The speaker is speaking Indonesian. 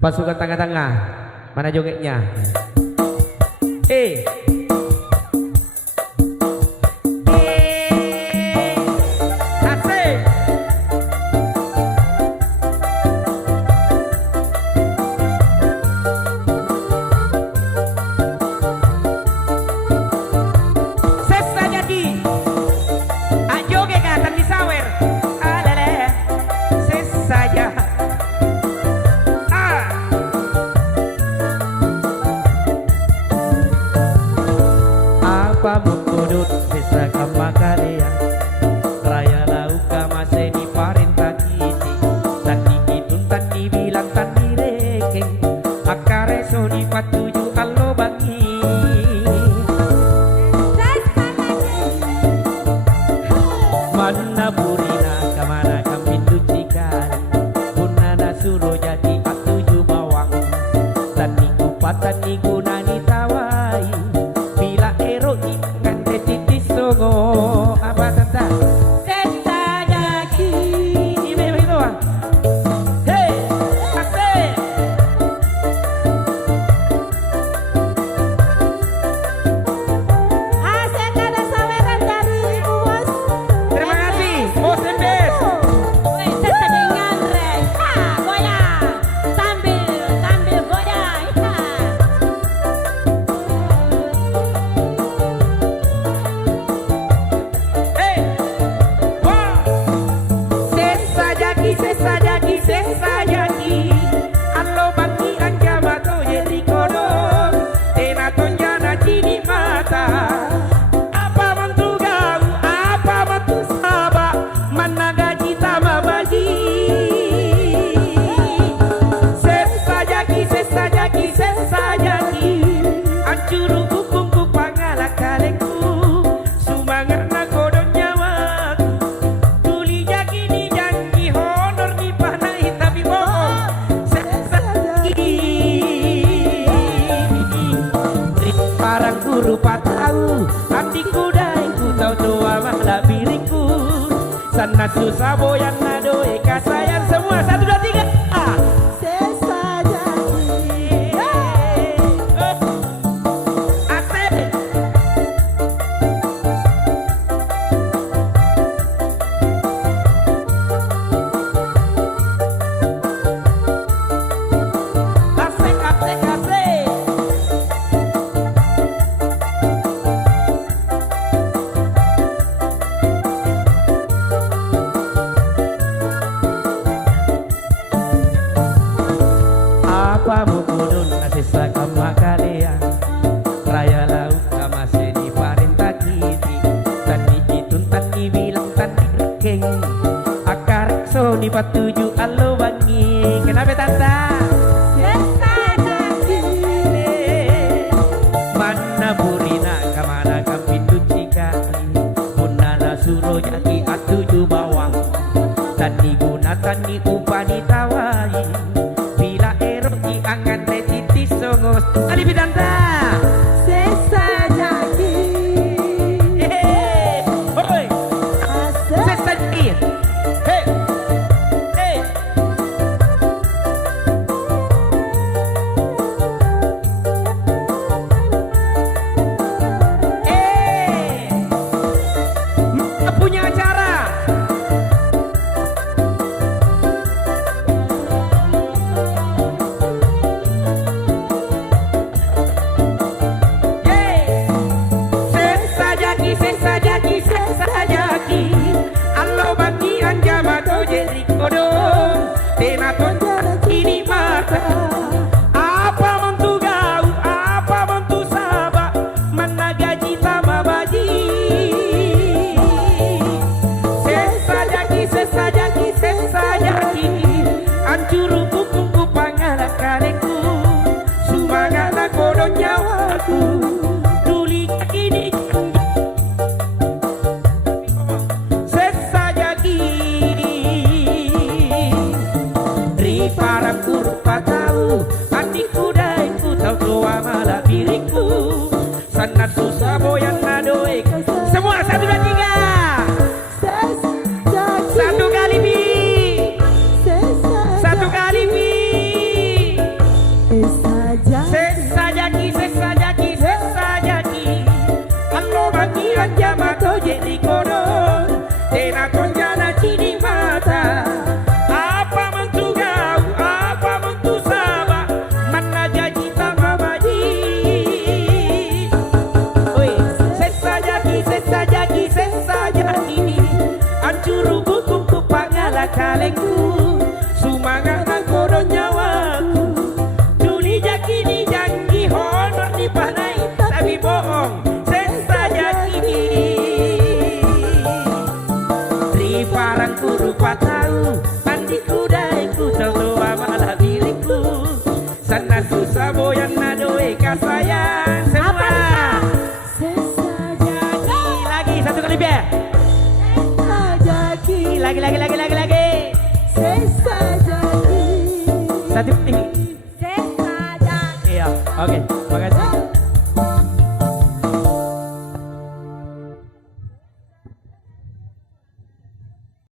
Pasukan tengah-tengah, mana jogetnya? Eh, asik. Sesa jadi, joget kan disawer. Alele, sesa ya. Apa mukudut sisa kamakarya raya lauka masih di parenta kiti tadi kitun tadi bilang tadi reke akare so di patuju allo bagi mana burina kamana kampintu cikali punana suruh jadi atuju bawang tadi kupat tadi gunani tawai bila ero ikan titis songo apa tanda sesa jaki ini begitu bang. Hei asik Asik ada saweran dari Ibu Bos. terima kasih bos Embes. Sesa dengan re. Ha, goyang. Sambil goyang. Ha. Hei wah sesa jaki sesa jaki allo bagi anjama to jadi kodong tena tonjana cini mata apa mantu gau apa mantu saba mana gaji tama baji sesa jaki ancuru kukungku pangala kalengku sumangar na kodong nyawaku tuli jaki di janji honor di panai tapi bohong sesa jaki parang guru patau abdi kudai ku tau doa malah biriku sana susah boyan nado eka sayang semua 1 2 3 Sesa jadi. asep asik apa mukudun asisa kamakalea raya lauka masih di parenta kiti tadi kitun tadi bilang tadi rekeng akar so di patuju allo bangi kenapa tanta Sesa jadi. mana burina kamana kampindu cikali punana suruh jadi atuju bawang tadi guna tadi upani tawai bila ero diangkat titis songo adi bidanta Sesa jadi. hoi Asik. sesa jadi hei hei punya acara Oke, makasih.